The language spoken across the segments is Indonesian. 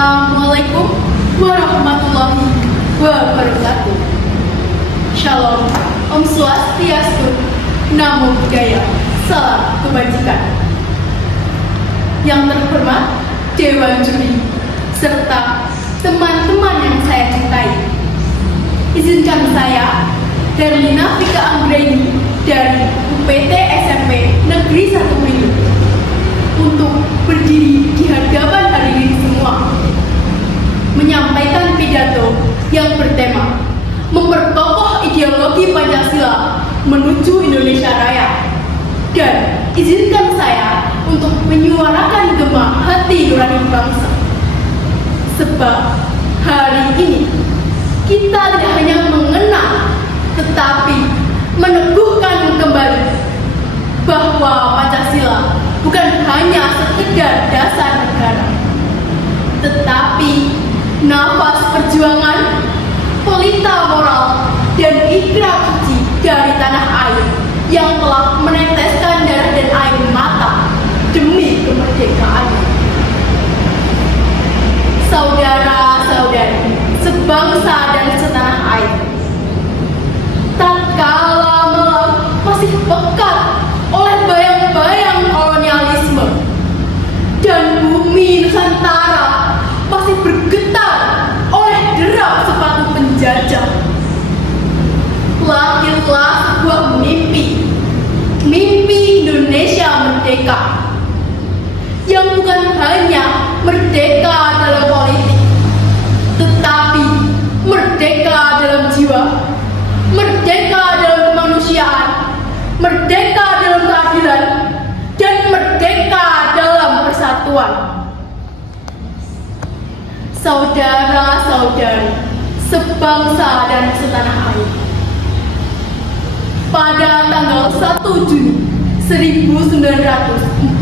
Assalamualaikum warahmatullahi wabarakatuh. Shalom, Om Swastiastu, Namo Buddhaya, salam kebajikan. Yang terhormat Dewan Juri serta teman-teman yang saya cintai, izinkan saya, Darlina Vika Anggreni dari UPT SMP Negeri 1 Priuk, untuk berdiri di hadapan hadirin semua, menyampaikan pidato yang bertema memperkokoh ideologi Pancasila menuju Indonesia Raya. Dan izinkan saya untuk menyuarakan gema hati nurani bangsa. Sebab hari ini kita tidak hanya mengenang, tetapi meneguhkan kembali bahwa Pancasila bukan hanya sekedar dasar negara, tetapi nafas perjuangan, pelita moral, dan ikrar suci dari tanah air yang telah meneteskan darah dan air mata demi kemerdekaan. Saudara-saudari sebangsa dan setanah air, tatkala malam masih pekat oleh bayang-bayang kolonialisme dan bumi Nusantara masih bergetar oleh derap sepatu penjajah, lahirlah sebuah mimpi Indonesia merdeka, yang bukan hanya merdeka dalam politik, tetapi merdeka dalam jiwa, merdeka dalam kemanusiaan, merdeka dalam keadilan, dan merdeka dalam persatuan. Saudara-saudari sebangsa dan setanah air, pada tanggal 1 Juni 1945,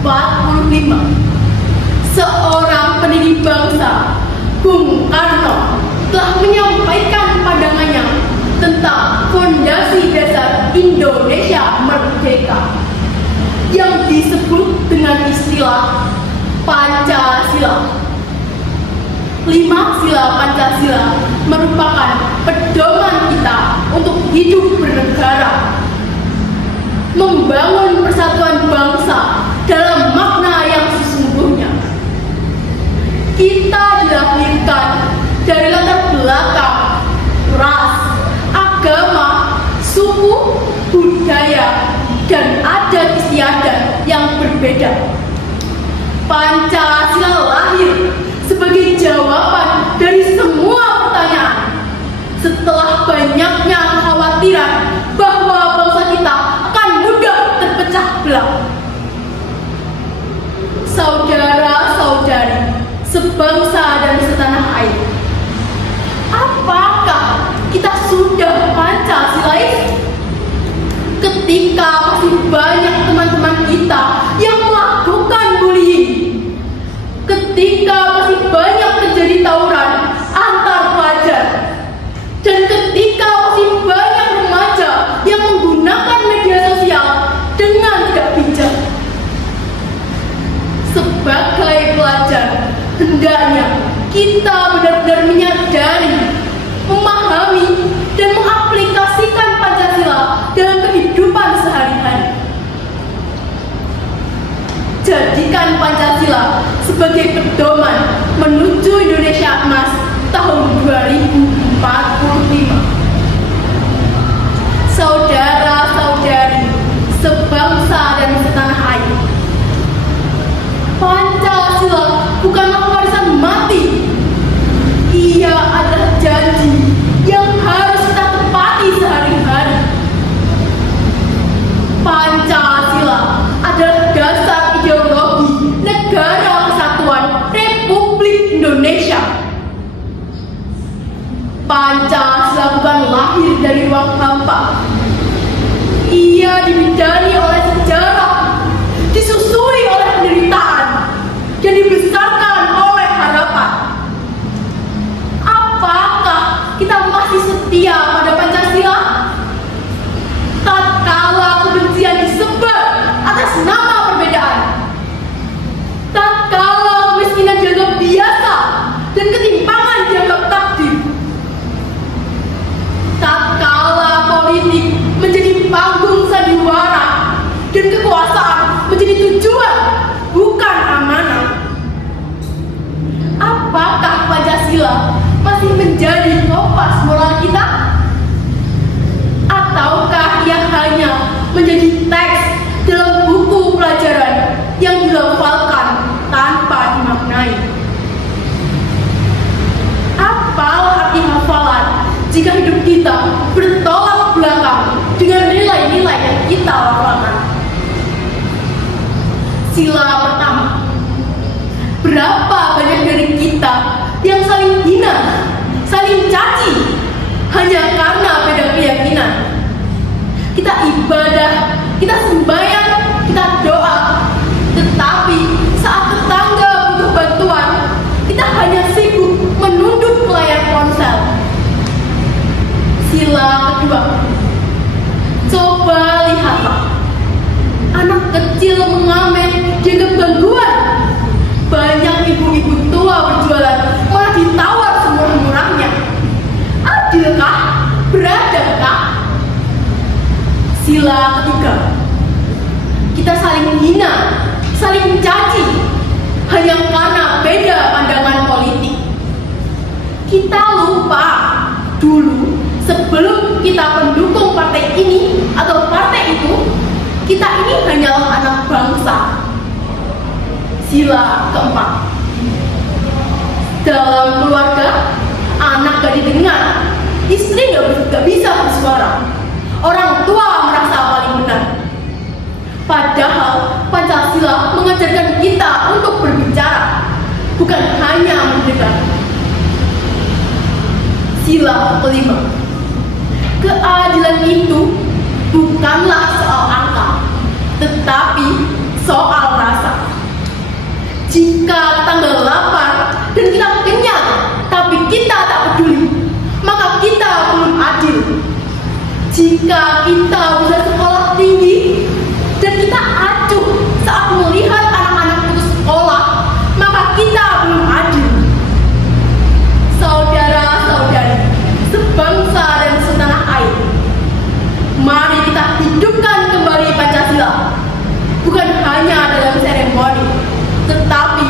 seorang pendiri bangsa, Bung Karno, telah menyampaikan pandangannya tentang fondasi dasar Indonesia merdeka yang disebut dengan istilah Pancasila. 5 sila Pancasila merupakan pedoman kita untuk hidup bernegara, membangun persatuan bangsa dalam makna yang sesungguhnya. Kita dilahirkan dari latar belakang, ras, agama, suku, budaya, dan adat istiadat yang berbeda. Pancasila lahir sebagai jawaban dari semua pertanyaan setelah banyaknya kekhawatiran bahwa bangsa kita akan mudah terpecah belah. Saudara-saudari sebangsa dan setanah air, apakah kita sudah Pancasilais? Ketika masih banyak teman-teman kita yang melakukan bullying, ketika masih banyak terjadi tawuran antar pelajar, dan ketika masih banyak remaja yang menggunakan media sosial dengan tidak bijak, sebagai pelajar, hendaknya kita benar-benar menyadari, memahami, dan mengaplikasikan Pancasila dalam kehidupan sehari-hari. Jadikan Pancasila sebagai pedoman menuju Indonesia Emas tahun 2045. Saudara-saudari sebangsa dan setanah air, Pancasila bukanlah warisan mati. Ia adalah janji yang harus kita tepati sehari-hari. Pancasila adalah dasar ideologi Negara Kesatuan Republik Indonesia. Pancasila bukan lahir dari ruang hampa. Ia dibidani oleh sejarah, disusui oleh penderitaan, dan dibesarkan oleh harapan. Apakah kita masih setia pada Pancasila? Tatkala kebencian disebar atas nama perbedaan, tatkala kemiskinan dianggap biasa Pancasila masih menjadi kompas moral kita? Ataukah ia hanya menjadi teks dalam buku pelajaran yang dilafalkan tanpa dimaknai? Apa arti hafalan jika hidup kita bertolak belakang dengan nilai-nilai yang kita lafalkan? Sila pertama, berapa banyak dari kita yang saling hina, saling caci hanya karena beda keyakinan? Kita ibadah, kita sembahyang, kita doa, tetapi saat tetangga butuh bantuan, kita hanya sibuk menunduk ke layar ponsel. Sila kedua, coba lihatlah, anak kecil mengamen dianggap gangguan. Banyak ibu-ibu tua berjualan malah ditawar semurah-murahnya. Adilkah? Beradabkah? Sila ketiga, kita saling hina, saling caci hanya karena beda pandangan politik. Kita lupa dulu sebelum kita mendukung partai ini atau partai itu, kita ini hanyalah anak bangsa. Sila keempat, dalam keluarga anak gak didengar, istri gak bisa bersuara, orang tua merasa paling benar. Padahal Pancasila mengajarkan kita untuk berbicara, bukan hanya mendengar. Sila kelima, keadilan itu bukanlah soal angka, tetapi soal rasa. Jika tanggal lapar dan kita kenyang, tapi kita tak peduli, maka kita belum adil. Jika kita bisa sekolah tinggi dan kita acuh saat melihat anak-anak putus sekolah, maka kita belum adil. Saudara-saudari, sebangsa dan setanah air, mari kita hidupkan kembali Pancasila, bukan hanya dalam seremoni, tetapi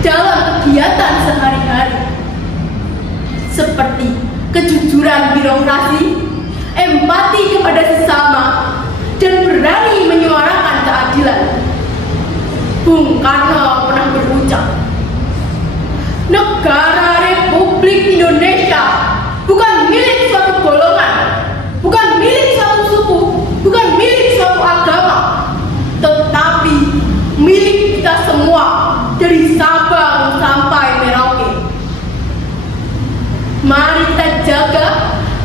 dalam kegiatan sehari-hari, seperti kejujuran birokrasi, empati kepada sesama, dan berani menyuarakan keadilan. Bung Karno pernah berucap, negara Republik Indonesia bukan milik suatu golongan, bukan milik suatu suku, bukan milik suatu agama, tetapi milik kita semua, dari Sabang sampai Merauke. Mari kita jaga,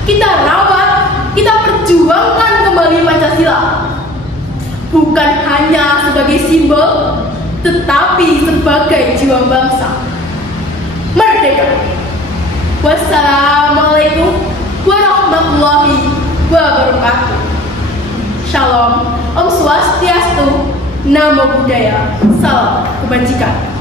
kita rawat, kita perjuangkan kembali Pancasila, bukan hanya sebagai simbol, tetapi sebagai jiwa bangsa. Merdeka! Wassalamualaikum warahmatullahi wabarakatuh. Shalom, Om Swastiastu, Namo Buddhaya, salam kebajikan.